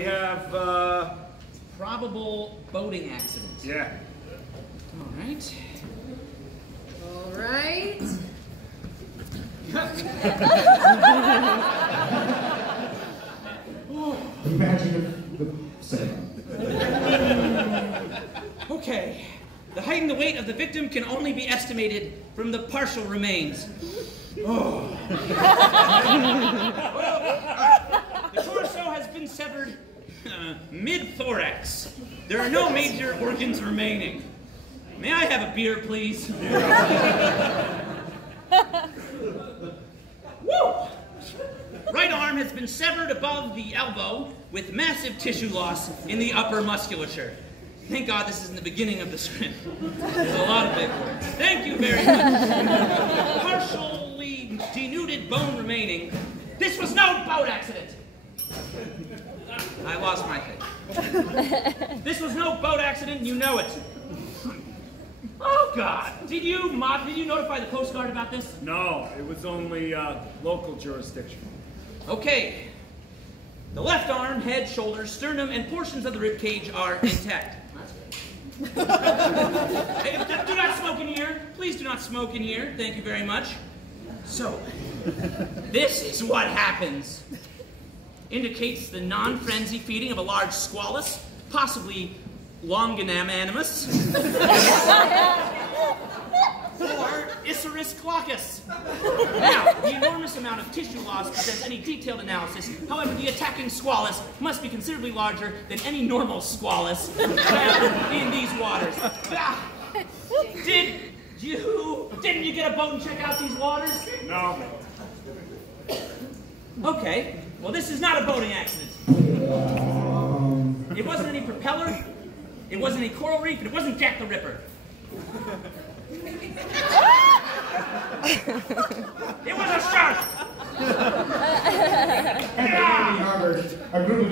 we have, probable boating accident. yeah. All right. All right. Imagine the same. Okay. The height and the weight of the victim can only be estimated from the partial remains. Oh. The torso has been severed mid-thorax. There are no major organs remaining. May I have a beer, please? Woo! Right arm has been severed above the elbow with massive tissue loss in the upper musculature. Thank God this isn't the beginning of the script. There's a lot of big words. Thank you very much. Partially denuded bone remaining. This was no boat accident. I lost my thing. This was no boat accident, you know it. Oh God! Did you notify the Coast Guard about this? No, it was only local jurisdiction. Okay. The left arm, head, shoulders, sternum, and portions of the rib cage are intact. Hey, do not smoke in here. Please do not smoke in here. Thank you very much. So, this is what happens. Indicates the non-frenzy feeding of a large squalus, possibly Longinam-animus, or Isurus glaucus. Now, the enormous amount of tissue loss presents any detailed analysis. However, the attacking squalus must be considerably larger than any normal squalus found in these waters. Didn't you get a boat and check out these waters? No. Okay, well this is not a boating accident. It wasn't any propeller, it wasn't any coral reef, and it wasn't Jack the Ripper. It was a shark! At Harvard, a group of